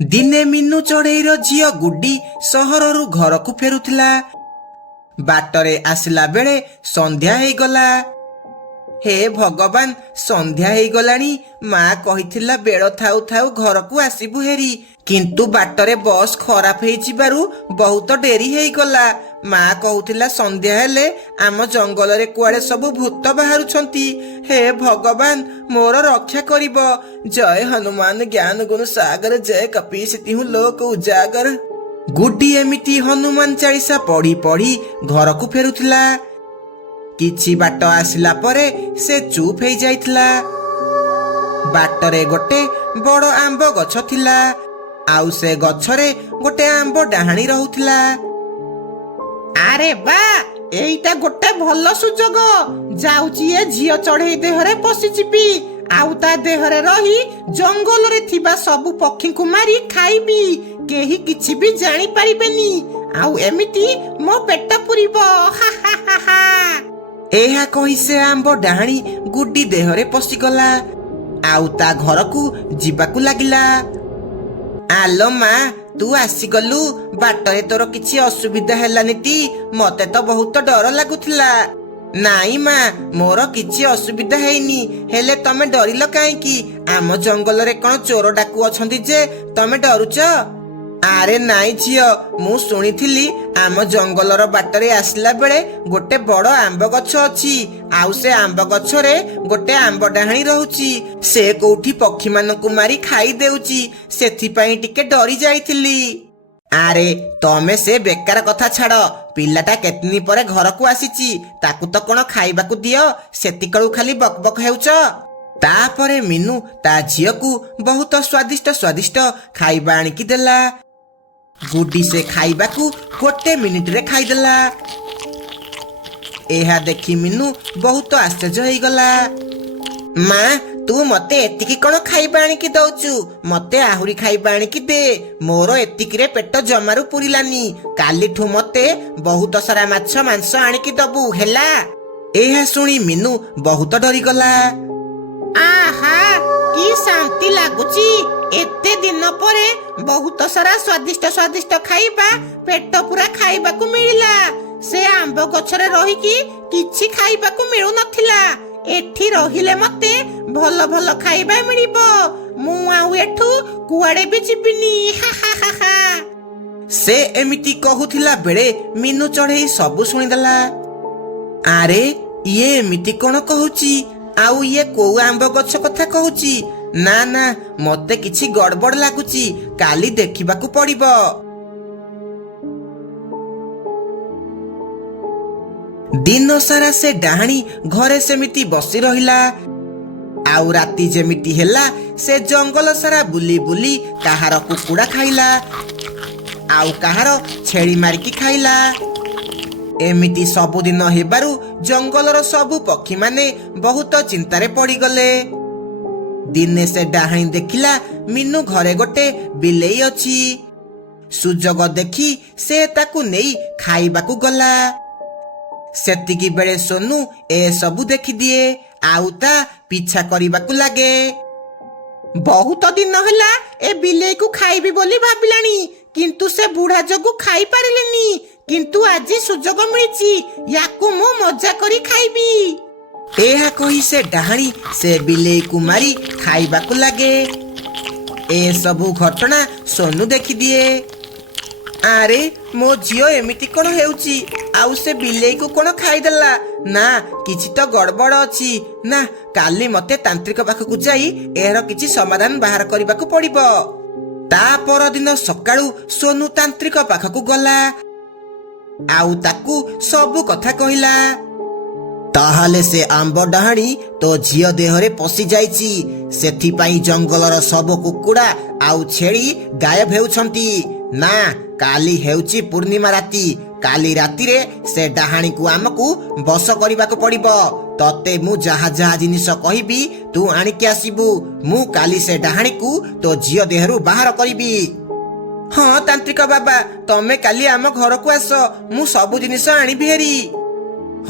ଦିନେ ମିନୁ ଚଢ଼େଇର ଝିଅ ଗୁଡି ସହରରୁ ଘରକୁ ଫେରୁଥିଲା। ବାଟରେ ଆସିଲା ବେଳେ ସନ୍ଧ୍ୟା ହେଇଗଲା। ହେ ଭଗବାନ, ସନ୍ଧ୍ୟା ହେଇଗଲାଣି। ମା କହିଥିଲା ବେଳ ଥାଉ ଥାଉ ଘରକୁ ଆସିବୁ ହେରି, କିନ୍ତୁ ବାଟରେ ବସ୍ ଖରାପ ହେଇଯିବାରୁ ବହୁତ ଡେରି ହେଇଗଲା। ମା କହୁଥିଲା ସନ୍ଧ୍ୟା ହେଲେ ଆମ ଜଙ୍ଗଲରେ କୁଆଡେ ସବୁ ଭୂତ ବାହାରୁଛନ୍ତି। ହେ ଭଗବାନ, ମୋର ରକ୍ଷା କରିବ। ଜୟ ହନୁମାନ ଜ୍ଞାନ ଗୁଣ ସାଗର, ଜୟ କପିଶତି ହୁଁ ଲୋକ ଉଜାଗର। ଗୁଡି ଏମିତି ହନୁମାନ ଚାଳିଶା ପଢି ପଢି ଘରକୁ ଫେରୁଥିଲା। କିଛି ବାଟ ଆସିଲା ପରେ ସେ ଚୁପ୍ ହେଇଯାଇଥିଲା। ବାଟରେ ଗୋଟେ ବଡ ଆମ୍ବ ଗଛ ଥିଲା, ଆଉ ସେ ଗଛରେ ଗୋଟେ ଆମ୍ବ ଡାହାଣୀ ରହୁଥିଲା। ଆରେ ବା, ଏଇଟା ଗୋଟେ ଭଲ ସୁଯୋଗ। ଯାଉଛି ଏ ଝିଅ ଚଢେଇ ଦେହରେ ପଶିଯିବି, ଆଉ ତା ଦେହରେ ରହି ଜଙ୍ଗଲରେ ଥିବା ସବୁ ପକ୍ଷୀଙ୍କୁ ମାରି ଖାଇବି। କେହି କିଛି ବି ଜାଣିପାରିବେନି, ଆଉ ଏମିତି ମୋ ପେଟ ପୁରିବ। ହା ହା ହା ହା। ଏହା କହି ସେ ଆମ୍ବ ଡାହାଣୀ ଗୁଡି ଦେହରେ ପଶିଗଲା, ଆଉ ତା ଘରକୁ ଯିବାକୁ ଲାଗିଲା। ଆଲୋ ମା, ତୁ ଆସିଗଲୁ। ବାଟରେ ତୋର କିଛି ଅସୁବିଧା ହେଲାନି ଟି? ମତେ ତ ବହୁତ ଡର ଲାଗୁଥିଲା। ନାଇଁ ମା, ମୋର କିଛି ଅସୁବିଧା ହେଇନି। ହେଲେ ତମେ ଡରିଲ କାହିଁକି? ଆମ ଜଙ୍ଗଲରେ କଣ ଚୋର ଡାକୁ ଅଛନ୍ତି ଯେ ତମେ ଡରୁଛ? ଆରେ ନାଇଁ ଝିଅ, ମୁଁ ଶୁଣିଥିଲି ଆମ ଜଙ୍ଗଲର ବାଟରେ ଆସିଲା ବେଳେ ଗୋଟେ ବଡ ଆମ୍ବ ଗଛ ଅଛି, ଆଉ ସେ ଆମ୍ବ ଗଛରେ ଗୋଟେ ଆମ୍ବ ଡାହାଣୀ ରହୁଛି। ସେ କୋଉଠି ପକ୍ଷୀମାନଙ୍କୁ ମାରି ଖାଇ ଦେଉଛି, ସେଥିପାଇଁ ଟିକେ ଡରି ଯାଇଥିଲି। ଆରେ ତମେ ସେ ବେକାର କଥା ଛାଡ। ପିଲାଟା କେତେଦିନ ପରେ ଘରକୁ ଆସିଛି, ତାକୁ ତ କଣ ଖାଇବାକୁ ଦିଅ, ସେତିକଳୁ ଖାଲି ବକ ବକ ହେଉଛ। ତାପରେ ମିନୁ ତା ଝିଅକୁ ବହୁତ ସ୍ୱାଦିଷ୍ଟ ସ୍ୱାଦିଷ୍ଟ ଖାଇବା ଆଣିକି ଦେଲା। ଗୁଡି ସେ ଖାଇବାକୁ ଗୋଟେ ମିନିଟରେ ଖାଇଦେଲା। ଏହା ଦେଖି ମିନୁ ବହୁତ ଆଶ୍ଚର୍ଯ୍ୟ ହେଇଗଲା। ମା, ତୁ ମତେ ଏତିକି କଣ ଖାଇବା ଆଣିକି ଦଉଛୁ? ମତେ ଆହୁରି ଖାଇବା ଆଣିକି ଦେ। ମୋର ଏତିକିରେ ପେଟ ଜମାରୁ ପୁରିଲାନି। କାଲିଠୁ ମତେ ବହୁତ ସାରା ମାଛ ମାଂସ ଆଣିକି ଦବୁ, ହେଲା? ଏହା ଶୁଣି ମିନୁ ବହୁତ ଡରିଗଲା। ଆହା, କି ଶାନ୍ତି ଲାଗୁଛି। ଏତେ ଦିନ ପରେ ବହୁତ ସାରା ସ୍ୱାଦିଷ୍ଟ ସ୍ୱାଦିଷ୍ଟ ଖାଇବା ପେଟ ପୁରା ଖାଇବାକୁ ମିଳିଲା। ସେ ଆମ୍ବ ଗଛରେ ରହିକି କିଛି ଖାଇବାକୁ ମିଳୁନଥିଲା। ଏଠି ରହିଲେ ମତେ ଭଲ ଭଲ ଖାଇବା ମିଳିବ। ମୁଁ ଆଉ ଏଠୁ କୁଆଡେ ବି ଯିବିନି। ହା ହା ହା ହା। ସେ ଏମିତି କହୁଥିଲା ବେଳେ ମିନୁ ଚଢ଼େଇ ସବୁ ଶୁଣିଦେଲା। ଆରେ, ଇଏ ଏମିତି କଣ କହୁଛି? ଆଉ ଇଏ କୋଉ ଆମ୍ବ ଗଛ କଥା କହୁଛି? ନା ନା, ମତେ କିଛି ଗଡବଡ ଲାଗୁଛି। କାଲି ଦେଖିବାକୁ ପଡିବ। ଦିନ ସାରା ସେ ଡାହାଣୀ ଘରେ ସେମିତି ବସି ରହିଲା, ଆଉ ରାତି ଯେମିତି ହେଲା ସେ ଜଙ୍ଗଲ ସାରା ବୁଲି ବୁଲି କାହାର କୁକୁଡ଼ା ଖାଇଲା, ଆଉ କାହାର ଛେଳି ମାରିକି ଖାଇଲା। ଏମିତି ସବୁଦିନ ହେବାରୁ ଜଙ୍ଗଲର ସବୁ ପକ୍ଷୀମାନେ ବହୁତ ଚିନ୍ତାରେ ପଡିଗଲେ। ଦିନେ ସେ ଡାହାଣୀ ଦେଖିଲା ମିନୁ ଘରେ ଗୋଟେ ବିଲେଇ ଅଛି। ସୁଯୋଗ ଦେଖି ସେ ତାକୁ ନେଇ ଖାଇବାକୁ ଗଲା। ସେତିକି ବେଳେ ସୋନୁ ଏସବୁ ଦେଖିଦିଏ, ଆଉ ତା ପିଛା କରିବାକୁ ଲାଗେ। ବହୁତ ଦିନ ହେଲା ଏ ବିଲେଇକୁ ଖାଇବି ବୋଲି ଭାବିଲାଣି, କିନ୍ତୁ ସେ ବୁଢା ଯୋଗୁ ଖାଇ ପାରିଲିନି। କିନ୍ତୁ ଆଜି ସୁଯୋଗ ମିଳିଛି, ୟାକୁ ମୁଁ ମଜା କରି ଖାଇବି। ଏହା କହି ସେ ଡାହାଣୀ ସେ ବିଲେଇକୁ ମାରି ଖାଇବାକୁ ଲାଗେ। ଏସବୁ ଘଟଣା ସୋନୁ ଦେଖିଦିଏ। ଆରେ, ମୋ ଝିଅ ଏମିତି କଣ ହେଉଛି? ଆଉ ସେ ବିଲେଇକୁ କଣ ଖାଇଦେଲା? ନା, କିଛି ତ ଗଡବଡ ଅଛି। ନା, କାଲି ମତେ ତାନ୍ତ୍ରିକ ପାଖକୁ ଯାଇ ଏହାର କିଛି ସମାଧାନ ବାହାର କରିବାକୁ ପଡିବ। ତା ପରଦିନ ସକାଳୁ ସୋନୁ ତାନ୍ତ୍ରିକ ପାଖକୁ ଗଲା, ଆଉ ତାକୁ ସବୁ କଥା କହିଲା। ତାହେଲେ ସେ ଆମ୍ବ ଡାହାଣୀ ତୋ ଝିଅ ଦେହରେ ପଶି ଯାଇଛି, ସେଥିପାଇଁ ଜଙ୍ଗଲର ସବୁ କୁକୁଡ଼ା ଆଉ ଛେଳି ଗାୟବ ହେଉଛନ୍ତି। ନା, କାଲି ହେଉଛି ପୂର୍ଣ୍ଣିମା ରାତି। କାଲି ରାତିରେ ସେ ଡାହାଣୀକୁ ଆମକୁ ବଶ କରିବାକୁ ପଡିବ। ତତେ ମୁଁ ଯାହା ଯାହା ଜିନିଷ କହିବି ତୁ ଆଣିକି ଆସିବୁ। ମୁଁ କାଲି ସେ ଡାହାଣୀକୁ ତୋ ଝିଅ ଦେହରୁ ବାହାର କରିବି। ହଁ ତାନ୍ତ୍ରିକ ବାବା, ତମେ କାଲି ଆମ ଘରକୁ ଆସ, ମୁଁ ସବୁ ଜିନିଷ ଆଣିବି ହେରି।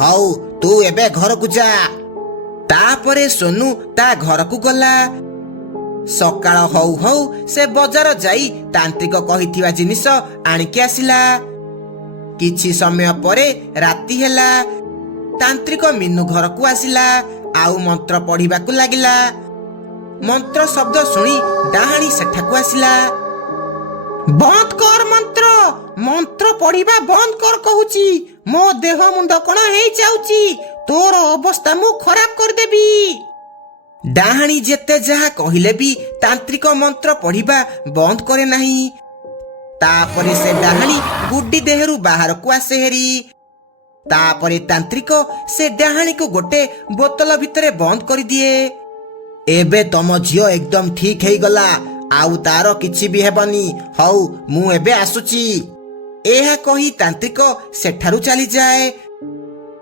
ହଉ, ତୁ ଏବେ ଘରକୁ ଯା। ତାପରେ ସୋନୁ ତା ଘରକୁ ଗଲା। ସକାଳ ହଉ ହଉ ସେ ବଜାର ଯାଇ ତାନ୍ତ୍ରିକ କହିଥିବା ଜିନିଷ ଆଣିକି ଆସିଲା। କିଛି ସମୟ ପରେ ରାତି ହେଲା। ତାନ୍ତ୍ରିକ ମିନୁ ଘରକୁ ଆସିଲା ଆଉ ମନ୍ତ୍ର ପଢିବାକୁ ଲାଗିଲା। ମନ୍ତ୍ର ଶବ୍ଦ ଶୁଣି ଡାହାଣୀ ସେଠାକୁ ଆସିଲା। ବନ୍ଦ କର ମନ୍ତ୍ର, ମନ୍ତ୍ର ପଢିବା ବନ୍ଦ କର କହୁଛି। ମୋ ଦେହ ମୁଣ୍ଡ କଣ ହେଇଯାଉଛି, ତୋର ଅବସ୍ଥା ମୁଁ ଖରାପ କରିଦେବି। ଡାହାଣୀ ଯେତେ ଯାହା କହିଲେ ବି ତାନ୍ତ୍ରିକ ମନ୍ତ୍ର ପଢିବା ବନ୍ଦ କରେ ନାହିଁ। ତାପରେ ସେ ଡାହାଣୀ ଗୁଡ୍ଡି ଦେହରୁ ବାହାରକୁ ଆସେ ହେରି। ତାପରେ ତାନ୍ତ୍ରିକ ସେ ଡାହାଣୀକୁ ଗୋଟେ ବୋତଲ ଭିତରେ ବନ୍ଦ କରିଦିଏ। ଏବେ ତମ ଝିଅ ଏକଦମ ଠିକ ହେଇଗଲା, ଆଉ ତାର କିଛି ବି ହେବନି। ହଉ ମୁଁ ଏବେ ଆସୁଛି। ଏହା କହି ତାନ୍ତ୍ରିକ ସେଠାରୁ ଚାଲିଯାଏ।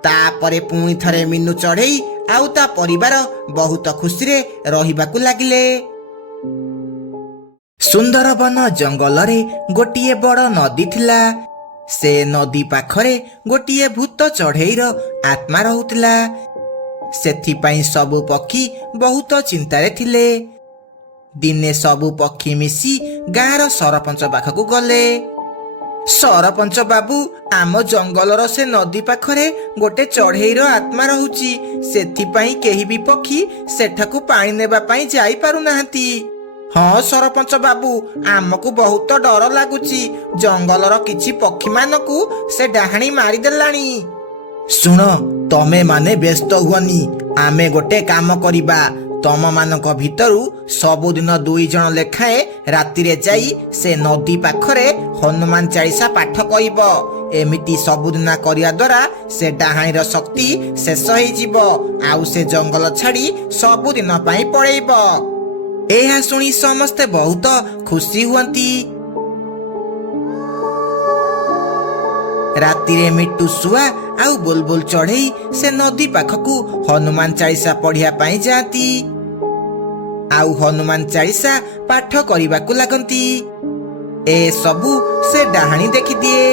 ତାପରେ ପୁଣି ଥରେ ମିନୁ ଚଢେଇ ଆଉ ତା ପରିବାର ବହୁତ ଖୁସିରେ ରହିବାକୁ ଲାଗିଲେ। ସୁନ୍ଦରବନ ଜଙ୍ଗଲରେ ଗୋଟିଏ ବଡ଼ ନଦୀ ଥିଲା। ସେ ନଦୀ ପାଖରେ ଗୋଟିଏ ଭୂତ ଚଢେଇର ଆତ୍ମା ରହୁଥିଲା। ସେଥିପାଇଁ ସବୁ ପକ୍ଷୀ ବହୁତ ଚିନ୍ତାରେ ଥିଲେ। ଦିନେ ସବୁ ପକ୍ଷୀ ମିଶି ଗାଁର ସରପଞ୍ଚ ପାଖକୁ ଗଲେ। ସରପଞ୍ଚ ବାବୁ, ଆମ ଜଙ୍ଗଲର ସେ ନଦୀ ପାଖରେ ଗୋଟେ ଚଢେଇର ଆତ୍ମା ରହୁଛି। ସେଥିପାଇଁ କେହି ବି ପକ୍ଷୀ ସେଠାକୁ ପାଣି ନେବା ପାଇଁ ଯାଇପାରୁନାହାନ୍ତି। ହଁ ସରପଞ୍ଚ ବାବୁ, ଆମକୁ ବହୁତ ଡର ଲାଗୁଛି। ଜଙ୍ଗଲର କିଛି ପକ୍ଷୀମାନଙ୍କୁ ସେ ଡାହାଣୀ ମାରିଦେଲାଣି। ଶୁଣ, ତମେ ମାନେ ବ୍ୟସ୍ତ ହୁଅନି। ଆମେ ଗୋଟେ କାମ କରିବା। ତମମାନଙ୍କ ଭିତରୁ ସବୁଦିନ 2 ଜଣ ଲେଖାଏଁ ରାତିରେ ଯାଇ ସେ ନଦୀ ପାଖରେ ହନୁମାନ ଚାଳିଶା ପାଠ କରିବ। ଏମିତି ସବୁଦିନ କରିବା ଦ୍ୱାରା ସେ ଡାହାଣୀର ଶକ୍ତି ଶେଷ ହେଇଯିବ ଆଉ ସେ ଜଙ୍ଗଲ ଛାଡ଼ି ସବୁଦିନ ପାଇଁ ପଳେଇବ। ଏହା ଶୁଣି ସମସ୍ତେ ବହୁତ ଖୁସି ହୁଅନ୍ତି। ରାତିରେ ମିଟୁ ଶୁଆ ଆଉ ବୁଲବୁଲ ଚଢେଇ ସେ ନଦୀ ପାଖକୁ ହନୁମାନ ଚାଳିଶା ପଢିବା ପାଇଁ ଯାଆନ୍ତି ଆଉ ହନୁମାନ ଚାଳିଶା ପାଠ କରିବାକୁ ଲାଗନ୍ତି। ଏସବୁ ସେ ଡାହାଣୀ ଦେଖିଦିଏ।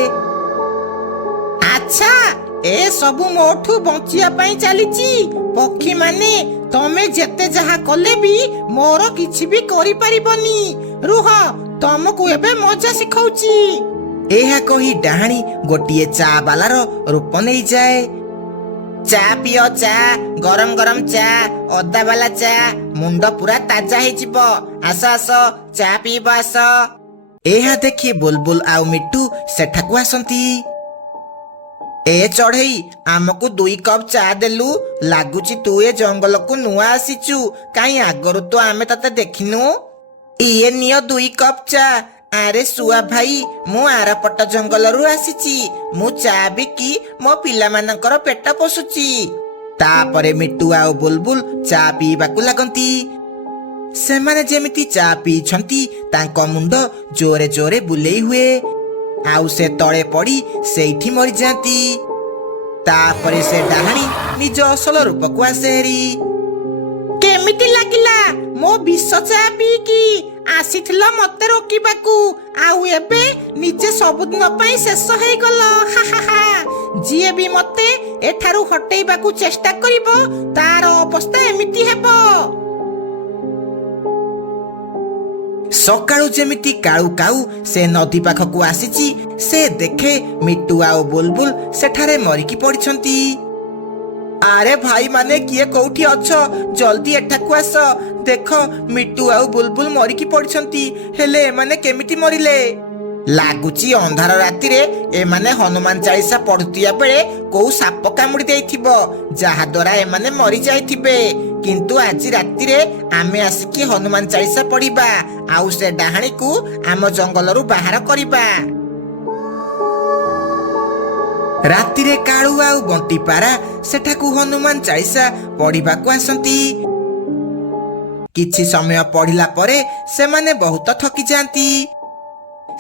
ଆଚ୍ଛା, ଏସବୁ ମୋଠୁ ବଞ୍ଚିବା ପାଇଁ ଚାଲିଛି। ପକ୍ଷୀମାନେ, ତମେ ଯେତେ ଯାହା କଲେ ବି ମୋର କିଛି ବି କରିପାରିବନି। ରୁହ, ତମକୁ ଏବେ ମଜା ଶିଖଉଛି। ଏହା କହି ଡାହାଣୀ ଗୋଟିଏ ଚା ବାଲାର ରୂପ ନେଇଯାଏ। ଚା ପିଅ, ଚା, ଗରମ ଗରମ ଚା, ଅଦା ବାଲା ଚା, ମୁଣ୍ଡ ପୁରା ତାଜା ହେଇଯିବ। ଆସ ଆସ, ଚା ପିଇବ ଆସ। ଏହା ଦେଖି ବୁଲବୁଲ ଆଉ ମିଟୁ ସେଠାକୁ ଆସନ୍ତି। ଏ ଚଢେଇ, ଆମକୁ 2 କପ୍ ଚା ଦେଲୁ। ଲାଗୁଛି ତୁ ଏ ଜଙ୍ଗଲକୁ ନୂଆ ଆସିଛୁ। କାହିଁ ଆଗରୁ ତ ଆମେ ତତେ ଦେଖିନୁ। ଇଏ ନିଅ 2 କପ୍ ଚା। ଆରେ ଶୁଆ ଭାଇ, ମୁଁ ଆରପଟ ଜଙ୍ଗଲରୁ ଆସିଛି। ମୁଁ ଚା ବିକି ମୋ ପିଲାମାନଙ୍କର ପେଟ ପୋଷୁଛି। ତାପରେ ମିଟୁ ଆଉ ବୁଲବୁଲ ଚା ପିଇବାକୁ ଲାଗନ୍ତି। ସେମାନେ ଯେମିତି ଚା ପିଇଛନ୍ତି ତାଙ୍କ ମୁଣ୍ଡ ଜୋରେ ଜୋରେ ବୁଲେଇ ହୁଏ ଆଉ ସେ ତଳେ ପଡ଼ି ସେଇଠି ମରିଯାଆନ୍ତି। ତାପରେ ସେ ଡାହାଣୀ ନିଜ ଅସଲ ରୂପକୁ ଆସେ ହେରି। କେମିତି ଲାଗିଲା ମୋ ବିଷ ଚା ପିଇକି? ଆସିଥିଲ ମତେ ରୋକିବାକୁ, ଆଉ ଏବେ ନିଜେ ସବୁଦିନ ପାଇଁ ଶେଷ ହେଇଗଲ। ଯିଏ ବି ମତେ ଏଠାରୁ ହଟେଇବାକୁ ଚେଷ୍ଟା କରିବ ତାର ଅବସ୍ଥା ଏମିତି ହେବ। ସକାଳୁ ଯେମିତି କାଉ କାଉ ସେ ନଦୀ ପାଖକୁ ଆସିଛି, ସେ ଦେଖେ ମିଟୁ ଆଉ ବୁଲବୁଲ ସେଠାରେ ମରିକି ପଡ଼ିଛନ୍ତି। ଆରେ ଭାଇ ମାନେ, କିଏ କୋଉଠି ଅଛ? ଜଲ୍ଦି ଏଠାକୁ ଆସ। ଦେଖ, ମିଟୁ ଆଉ ବୁଲବୁଲ ମରିକି ପଡ଼ିଛନ୍ତି। ହେଲେ ଏମାନେ କେମିତି ମରିଲେ? ଲାଗୁଛି ଅନ୍ଧାର ରାତିରେ ଏମାନେ ହନୁମାନ ଚାଳିଶା ପଢୁଥିବା ବେଳେ କୋଉ ସାପ କାମୁଡି ଦେଇଥିବ, ଯାହା ଦ୍ୱାରା ଏମାନେ ମରିଯାଇଥିବେ। କିନ୍ତୁ ଆଜି ରାତିରେ ଆମେ ଆସିକି ହନୁମାନ ଚାଳିଶା ପଢିବା ଆଉ ସେ ଡାହାଣୀକୁ ଆମ ଜଙ୍ଗଲରୁ ବାହାର କରିବା। ରାତିରେ କାଳୁ ଆଉ ବଣ୍ଟିପାରା ସେଠାକୁ ହନୁମାନ ଚାଳିଶା ପଢିବାକୁ ଆସନ୍ତି। କିଛି ସମୟ ପଢିଲା ପରେ ସେମାନେ ବହୁତ ଥକି ଯାଆନ୍ତି।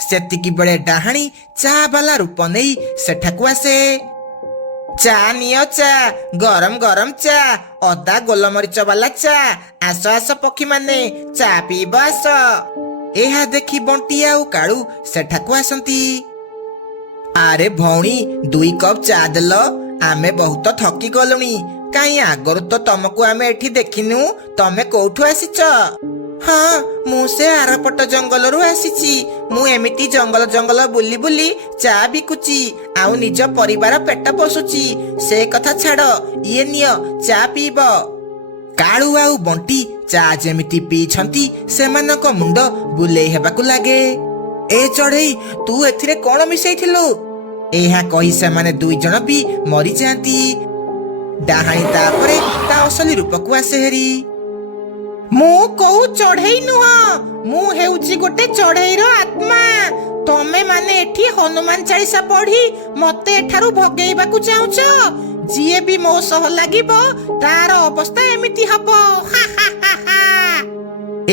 ସେତିକି ବେଳେ ଡାହାଣୀ ଚା ବାଲା ରୂପ ନେଇ ସେଠାକୁ ଆସେ। ଚା ନିଅ, ଚା, ଗରମ ଗରମ ଚା, ଅଦା ଗୋଲମରିଚ ବାଲା ଚା। ଆସ ଆସ ପକ୍ଷୀ ମାନେ, ଚା ପିଇବ ଆସ। ଏହା ଦେଖି ବଣ୍ଟି ଆଉ କାଳୁ ସେଠାକୁ ଆସନ୍ତି। ଆରେ ଭଉଣୀ, 2 କପ୍ ଚା ଦେଲ। ଆମେ ବହୁତ ଥକି ଗଲୁଣି। କାହିଁ ଆଗରୁ ତ ତମକୁ ଆମେ ଏଠି ଦେଖିନୁ। ତମେ କୋଉଠୁ ଆସିଛ? ହଁ ମୁଁ ସେ ଆରପଟ ଜଙ୍ଗଲରୁ ଆସିଛି। ମୁଁ ଏମିତି ଜଙ୍ଗଲ ଜଙ୍ଗଲ ବୁଲି ବୁଲି ଚା ବିକୁଛି ଆଉ ନିଜ ପରିବାର ପେଟ ପୋଷୁଛି। ସେ କଥା ଛାଡ, ଇଏ ନିଅ ଚା ପିଇବ। କାଳୁ ଆଉ ବଣ୍ଟି ଚା ଯେମିତି ପିଇଛନ୍ତି ସେମାନଙ୍କ ମୁଣ୍ଡ ବୁଲେଇ ହେବାକୁ ଲାଗେ। ଏ ଚଢେଇ, ତୁ ଏଥିରେ କଣ ମିଶାଇଥିଲୁ? ଏହା କହି ସେମାନେ ଦୁଇ ଜଣ ବି ମରିଯାଆନ୍ତି। ଡାହାଣୀ ତାପରେ ତା ଅସଲି ରୂପକୁ ଆସେ ହେରି। ମୁଁ କୋଉ ଚଢେଇ ନୁହଁ, ମୁଁ ହେଉଛି ଗୋଟେ ଚଢେଇର ଆତ୍ମା। ତମେ ମାନେ ଏଠି ହନୁମାନ ଚାଳିଶା ପଢି ମତେ ଏଠାରୁ ଭଗେଇବାକୁ ଚାହୁଁଛ? ଯିଏ ବି ମୋ ସହ ଲାଗିବ ତାର ଅବସ୍ଥା ଏମିତି ହବ।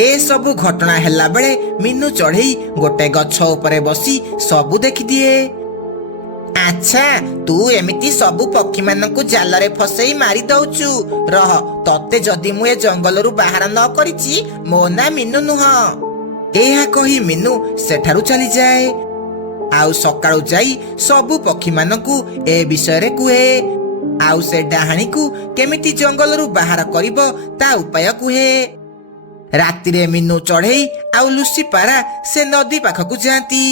ଏସବୁ ଘଟଣା ହେଲା ବେଳେ ମିନୁ ଚଢେଇ ଗୋଟେ ଗଛ ଉପରେ ବସି ସବୁ ଦେଖିଦିଏ। ଆଚ୍ଛା, ତୁ ଏମିତି ସବୁ ପକ୍ଷୀମାନଙ୍କୁ ଜାଲରେ ଫସେଇ ମାରି ଦଉଛୁ। ରହ, ତତେ ଯଦି ମୁଁ ଏ ଜଙ୍ଗଲରୁ ବାହାର ନ କରିଛି ମୋ ନାଁ ମିନୁ ନୁହଁ। ଏହା କହି ମିନୁ ସେଠାରୁ ଚାଲିଯାଏ। ଆଉ ସକାଳୁ ଯାଇ ସବୁ ପକ୍ଷୀମାନଙ୍କୁ ଏ ବିଷୟରେ କୁହେ। ଆଉ ସେ ଡାହାଣୀକୁ କେମିତି ଜଙ୍ଗଲରୁ ବାହାର କରିବ ତା ଉପାୟ କୁହେ। ରାତିରେ ମିନୁ ଚଢେଇ ଆଉ ଲୁସି ପାରା ସେ ନଦୀ ପାଖକୁ ଯାଆନ୍ତି।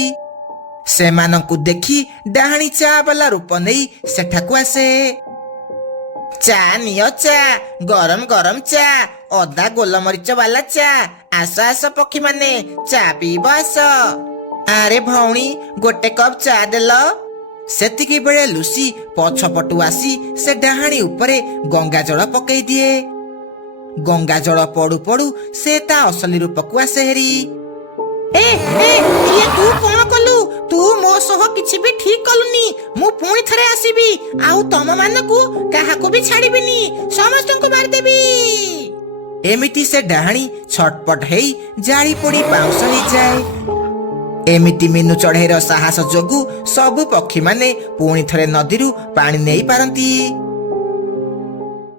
ସେମାନଙ୍କୁ ଦେଖି ଡାହାଣୀ ଚା ବାଲା ରୂପ ନେଇ ସେଠାକୁ ଆସେ। ଚା ନିଅ ଚା, ଗରମ ଗରମ ଚା, ଅଦା ଗୋଲମରିଚ ବାଲା ଚା। ଆସ ଆସ ପକ୍ଷୀ ମାନେ, ଚା ପିଇବ ଆସ। ଆରେ ଭଉଣୀ, ଗୋଟେ କପ୍ ଚା ଦେଲ। ସେତିକି ବେଳେ ଲୁସି ପଛପଟୁ ଆସି ସେ ଡାହାଣୀ ଉପରେ ଗଙ୍ଗା ଜଳ ପକେଇ ଦିଏ। ଗଙ୍ଗା ଜଳ ପଡୁ ପଡୁ ସେ ତା ଅସଲି ରୂପକୁ ଆସେ ହେରି। ଇଏ ତୁ କଣ କଲୁ? ତୁ ମୋ ସହ କିଛି ବି ଠିକ କଲୁନି। ମୁଁ ପୁଣି ଥରେ ଆସିବି ଆଉ ତମ ମାନଙ୍କୁ କାହାକୁ ବି ଛାଡିବିନି, ସମସ୍ତଙ୍କୁ ମାରିଦେବି। ଏମିତି ସେ ଡାହାଣୀ ଛଟପଟ ହେଇ ଜାଳି ପୋଡି ପାଉଁଶ ହେଇଯାଏ। ଏମିତି ମିନୁ ଚଢେଇର ସାହସ ଯୋଗୁ ସବୁ ପକ୍ଷୀମାନେ ପୁଣି ଥରେ ନଦୀରୁ ପାଣି ନେଇ ପାରନ୍ତି।